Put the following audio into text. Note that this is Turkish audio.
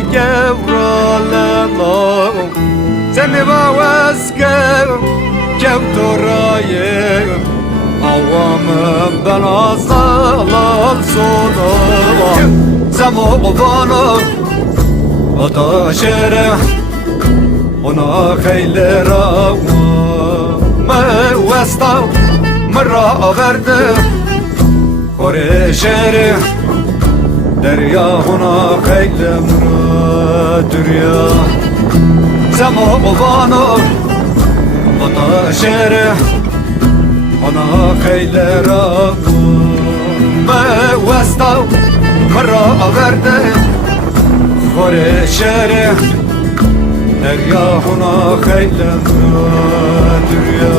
gevralelo Seni baveske kevtoraye Avamım ben azalal sonu Zemo bana Ataşere Ona haylera Mevesta Mırra verdi Kore şeri Derya ona hayle mırra dürya Zemo bana Ataşere Ona haylera Mevesta Mırra verdi Kore şeri Deryahuna haylem dürya